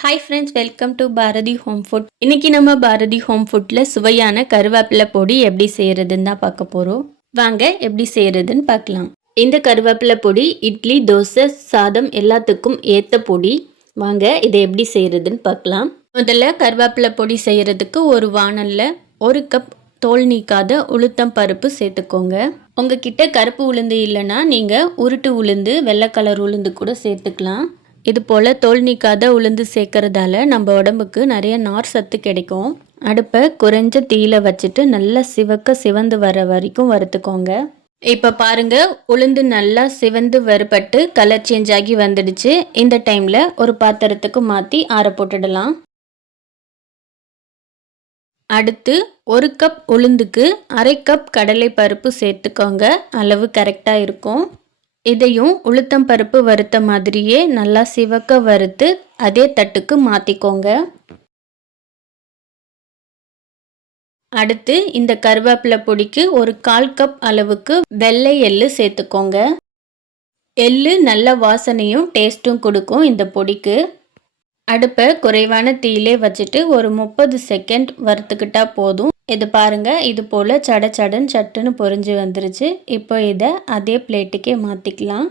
Hi friends welcome to Bharathi home food இன்னைக்கு நம்ம Bharathi home ஃபுட்டில் சுவையான கருவேப்பிலை பொடி எப்படி செய்யறதுன்னு தான் பார்க்க போகிறோம் வாங்க எப்படி செய்யறதுன்னு பார்க்கலாம். இந்த கருவேப்பிலை பொடி இட்லி தோசை சாதம் எல்லாத்துக்கும் ஏற்ற பொடி. வாங்க இதை எப்படி செய்யறதுன்னு பார்க்கலாம். முதல்ல கருவேப்பிலை பொடி செய்யறதுக்கு ஒரு வானலில் ஒரு கப் தோல் நீக்காத உளுத்தம் பருப்பு சேர்த்துக்கோங்க. உங்ககிட்ட கருப்பு உளுந்து இல்லைன்னா நீங்கள் உருட்டு உளுந்து வெள்ளை கலர் உளுந்து கூட சேர்த்துக்கலாம். இது போல் தோல் நீக்காத உளுந்து சேர்க்கறதால நம்ம உடம்புக்கு நிறைய நார் சத்து கிடைக்கும். அடுப்பை குறைஞ்ச தீயில வச்சுட்டு நல்லா சிவக்க சிவந்து வர வரைக்கும் வறுத்துக்கோங்க. இப்போ பாருங்க உளுந்து நல்லா சிவந்து வறுபட்டு கலர் சேஞ்ச் ஆகி வந்துடுச்சு. இந்த டைமில் ஒரு பாத்திரத்துக்கு மாற்றி ஆற போட்டுடலாம். அடுத்து ஒரு கப் உளுந்துக்கு அரை கப் கடலை பருப்பு சேர்த்துக்கோங்க. அளவு கரெக்டாக இருக்கும். இதையும் உளுத்தம் பருப்பு வறுத்த மாதிரியே நல்லா சிவக்க வறுத்து அதே தட்டுக்கு மாற்றிக்கோங்க அடுத்து இந்த கருவேப்பிலை பொடிக்கு ஒரு கால் கப் அளவுக்கு வெள்ளை எள்ளு சேர்த்துக்கோங்க. எள்ளு நல்ல வாசனையும் டேஸ்ட்டும் கொடுக்கும் இந்த பொடிக்கு. அடுப்பை குறைவான தீயிலே வச்சுட்டு ஒரு முப்பது செகண்ட் வறுத்துக்கிட்டா போதும். இது பாருங்கள் இது போல் சட சடன் சட்டுன்னு பொரிஞ்சு வந்துருச்சு. இப்போ இதை அதே பிளேட்டுக்கே மாற்றிக்கலாம்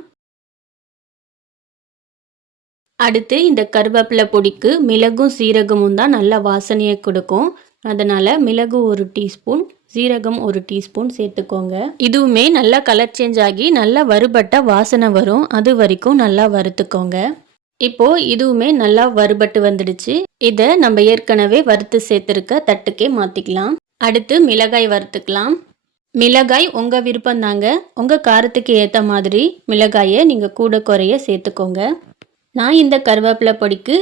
அடுத்து இந்த கருவேப்பிலை பொடிக்கு மிளகும் சீரகமும் தான் நல்ல வாசனையை கொடுக்கும். அதனால் மிளகு ஒரு டீஸ்பூன் சீரகம் ஒரு டீஸ்பூன் சேர்த்துக்கோங்க. இதுவுமே நல்லா கலர் சேஞ்ச் ஆகி நல்லா வறுபட்ட வாசனை வரும். அது வரைக்கும் நல்லா வறுத்துக்கோங்க. இப்போ இதுவுமே நல்லா வறுபட்டு வந்துடுச்சு. இதை நம்ம ஏற்கனவே வறுத்து சேர்த்துருக்க தட்டுக்கே மாற்றிக்கலாம் அடுத்து மிளகாய் வறுத்துக்கலாம். மிளகாய் உங்கள் விருப்பம் தாங்க உங்கள் காரத்துக்கு ஏற்ற மாதிரி மிளகாயை நீங்கள் கூட குறைய சேர்த்துக்கோங்க. நான் இந்த கருவேப்பிலை பொடிக்கு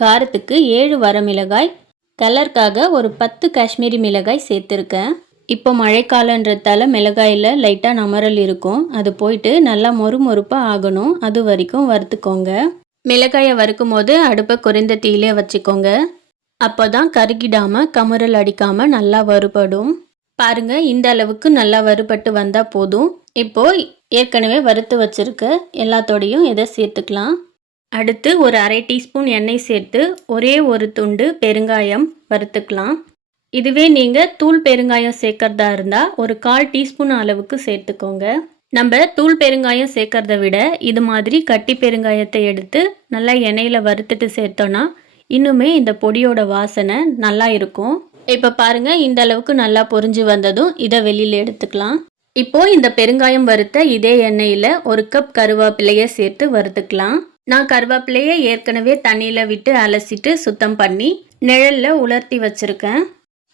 காரத்துக்கு ஏழு வர மிளகாய் கலருக்காக ஒரு பத்து காஷ்மீரி மிளகாய் சேர்த்துருக்கேன். இப்போ மழைக்காலன்றதால மிளகாயில் லைட்டாக நமரல் இருக்கும். அது போயிட்டு நல்லா மொறு மொறுப்பாக ஆகணும். அது வரைக்கும் வறுத்துக்கோங்க. மிளகாயை வறுக்கும் போது அடுப்பை குறைந்த தீயிலே வச்சுக்கோங்க. அப்போ தான் கருகிடாமல் கமுறல் அடிக்காமல் நல்லா வறுபடும். பாருங்க இந்த அளவுக்கு நல்லா வறுபட்டு வந்தால் போதும். இப்போ ஏற்கனவே வறுத்து வச்சிருக்க எல்லாத்தோடையும் இதை சேர்த்துக்கலாம்? அடுத்து ஒரு அரை டீஸ்பூன் எண்ணெய் சேர்த்து ஒரே ஒரு துண்டு பெருங்காயம் வறுத்துக்கலாம். இதுவே நீங்கள் தூள் பெருங்காயம் சேர்க்கறதா இருந்தால் ஒரு கால் டீஸ்பூன் அளவுக்கு சேர்த்துக்கோங்க. நம்ம தூள் பெருங்காயம் சேர்க்கறத விட இது மாதிரி கட்டி பெருங்காயத்தை எடுத்து நல்லா எண்ணெயில் வறுத்துட்டு சேர்த்தோன்னா இன்னுமே இந்த பொடியோட வாசனை நல்லா இருக்கும். இப்போ பாருங்கள் இந்த அளவுக்கு நல்லா பொறிஞ்சு வந்ததும் இதை வெளியில் எடுத்துக்கலாம். இப்போ இந்த பெருங்காயம் வறுத்த இதே எண்ணெயில் ஒரு கப் கருவேப்பிலையை சேர்த்து வறுத்துக்கலாம். நான் கருவேப்பிலையை ஏற்கனவே தண்ணியில் விட்டு அலசிட்டு சுத்தம் பண்ணி நிழலில் உலர்த்தி வச்சுருக்கேன்.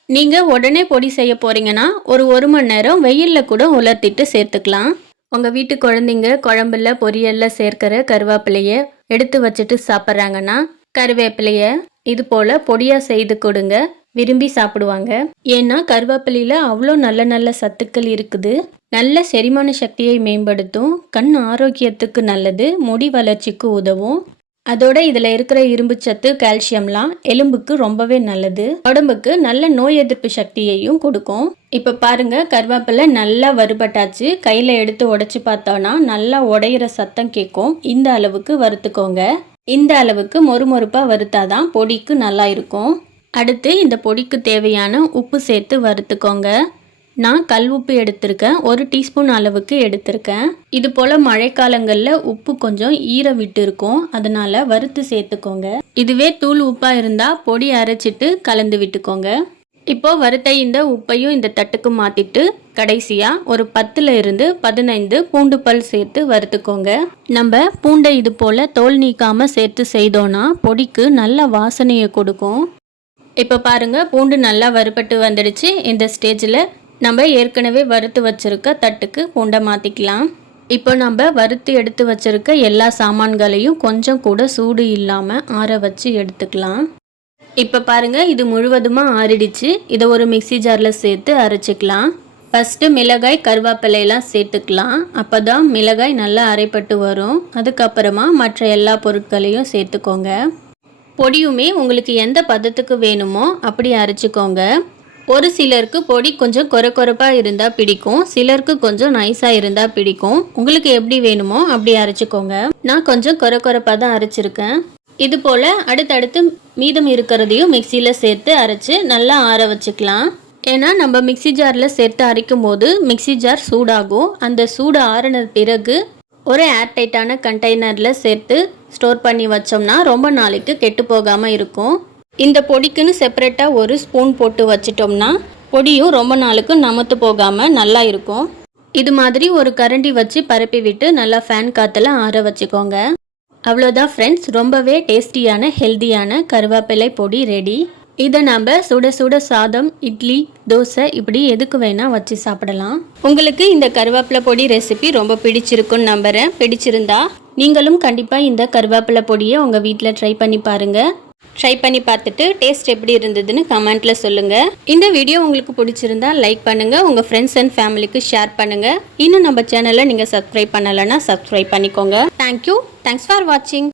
நீங்கள் உடனே பொடி செய்ய போகிறீங்கன்னா ஒரு ஒரு மணி நேரம் வெயிலில் கூட உலர்த்திட்டு சேர்த்துக்கலாம். உங்கள் வீட்டு குழந்தைங்க குழம்புல பொரியலில் சேர்க்கிற கருவேப்பிலையை எடுத்து வச்சுட்டு சாப்பிட்றாங்கன்னா கருவேப்பிலைய இது போல் பொடியாக செய்து கொடுங்க. விரும்பி சாப்பிடுவாங்க. ஏன்னா கருவேப்பிலையில் அவ்வளோ நல்ல நல்ல சத்துக்கள் இருக்குது. நல்ல செரிமான சக்தியை மேம்படுத்தும். கண் ஆரோக்கியத்துக்கு நல்லது. முடி வளர்ச்சிக்கு உதவும். அதோட இதில் இருக்கிற இரும்பு சத்து கால்சியம்லாம் எலும்புக்கு ரொம்பவே நல்லது. உடம்புக்கு நல்ல நோய் எதிர்ப்பு சக்தியையும் கொடுக்கும். இப்போ பாருங்க கருவேப்பிலை நல்லா வறுபட்டாச்சு. கையில் எடுத்து உடச்சி பார்த்தோன்னா நல்லா உடையிற சத்தம் கேட்கும். இந்த அளவுக்கு வறுத்துக்கோங்க. இந்த அளவுக்கு மொறுமொறுப்பாக வறுத்தாதான் பொடிக்கு நல்லா இருக்கும். அடுத்து இந்த பொடிக்கு தேவையான உப்பு சேர்த்து வறுத்துக்கோங்க. நான் கல் உப்பு எடுத்திருக்கேன். ஒரு டீஸ்பூன் அளவுக்கு எடுத்திருக்கேன். இது போல் மழைக்காலங்களில் உப்பு கொஞ்சம் ஈர விட்டு இருக்கும். அதனால் வறுத்து சேர்த்துக்கோங்க. இதுவே தூள் உப்பாக இருந்தால் பொடி அரைச்சிட்டு கலந்து விட்டுக்கோங்க. இப்போது வறுத்த இந்த உப்பையும் இந்த தட்டுக்கு மாற்றிட்டு கடைசியாக ஒரு பத்தில் இருந்து பதினைந்து பூண்டு பல் சேர்த்து வறுத்துக்கோங்க. நம்ம பூண்டை இது போல் தோல் நீக்காமல் சேர்த்து செய்தோன்னா பொடிக்கு நல்ல வாசனையை கொடுக்கும். இப்போ பாருங்கள் பூண்டு நல்லா வறுபட்டு வந்துடுச்சு. இந்த ஸ்டேஜில் நம்ம ஏற்கனவே வறுத்து வச்சிருக்க தட்டுக்கு பூண்டை மாற்றிக்கலாம் இப்போ நம்ம வறுத்து எடுத்து வச்சிருக்க எல்லா சாமான்களையும் கொஞ்சம் கூட சூடு இல்லாமல் ஆற வச்சு எடுத்துக்கலாம். இப்போ பாருங்கள் இது முழுவதுமாக ஆறிடுச்சு. இதை ஒரு மிக்சி ஜாரில் சேர்த்து அரைச்சிக்கலாம். ஃபஸ்ட்டு மிளகாய் கருவேப்பிலையெல்லாம் சேர்த்துக்கலாம். அப்போ தான் மிளகாய் நல்லா அரைப்பட்டு வரும். அதுக்கப்புறமா மற்ற எல்லா பொருட்களையும் சேர்த்துக்கோங்க. பொடியுமே உங்களுக்கு எந்த பதத்துக்கு வேணுமோ அப்படி அரைச்சிக்கோங்க. ஒரு சிலருக்கு பொடி கொஞ்சம் கொர கொரப்பாக இருந்தால் பிடிக்கும். சிலருக்கு கொஞ்சம் நைஸாக இருந்தால் பிடிக்கும். உங்களுக்கு எப்படி வேணுமோ அப்படி அரைச்சிக்கோங்க. நான் கொஞ்சம் கொர கொரப்பாக தான் அரைச்சிருக்கேன். இது போல் அடுத்தடுத்து மீதம் இருக்கிறதையும் மிக்சியில் சேர்த்து அரைச்சி நல்லா ஆற வச்சுக்கலாம். ஏன்னா நம்ம மிக்ஸி ஜாரில் சேர்த்து அரைக்கும் போது மிக்ஸி ஜார் சூடாகும். அந்த சூடு ஆறின பிறகு ஒரு ஏர்டைட்டான கண்டெய்னரில் சேர்த்து ஸ்டோர் பண்ணி வச்சோம்னா ரொம்ப நாளைக்கு கெட்டு போகாமல் இருக்கும். இந்த பொடிக்குன்னு செப்பரேட்டாக ஒரு ஸ்பூன் போட்டு வச்சிட்டோம்னா பொடியும் ரொம்ப நாளுக்கு நமத்து போகாமல் நல்லா இருக்கும். இது மாதிரி ஒரு கரண்டி வச்சு பரப்பி விட்டு நல்லா ஃபேன் காற்றுல ஆற வச்சுக்கோங்க. அவ்வளோதான் ஃப்ரெண்ட்ஸ் ரொம்பவே டேஸ்டியான ஹெல்தியான கருவேப்பிலை பொடி ரெடி இதை நம்ம சுட சுட சாதம் இட்லி தோசை இப்படி எதுக்கு வேணால் வச்சு சாப்பிடலாம். உங்களுக்கு இந்த கருவேப்பிலை பொடி ரெசிபி ரொம்ப பிடிச்சிருக்குன்னு நம்புகிறேன் பிடிச்சிருந்தா நீங்களும் கண்டிப்பாக இந்த கருவேப்பிலை பொடியை உங்கள் வீட்டில் ட்ரை பண்ணி பாருங்கள் ட்ரை பண்ணி பார்த்துட்டு டேஸ்ட் எப்படி இருந்ததுன்னு கமெண்ட்டில் சொல்லுங்கள் இந்த வீடியோ உங்களுக்கு பிடிச்சிருந்தா லைக் பண்ணுங்கள் உங்கள் ஃப்ரெண்ட்ஸ் அண்ட் ஃபேமிலிக்கு ஷேர் பண்ணுங்கள் இன்னும் நம்ம சேனலை நீங்கள் சப்ஸ்கிரைப் பண்ணலைன்னா சப்ஸ்கிரைப் பண்ணிக்கோங்க. தேங்க்யூ தேங்க்ஸ் ஃபார் வாட்சிங்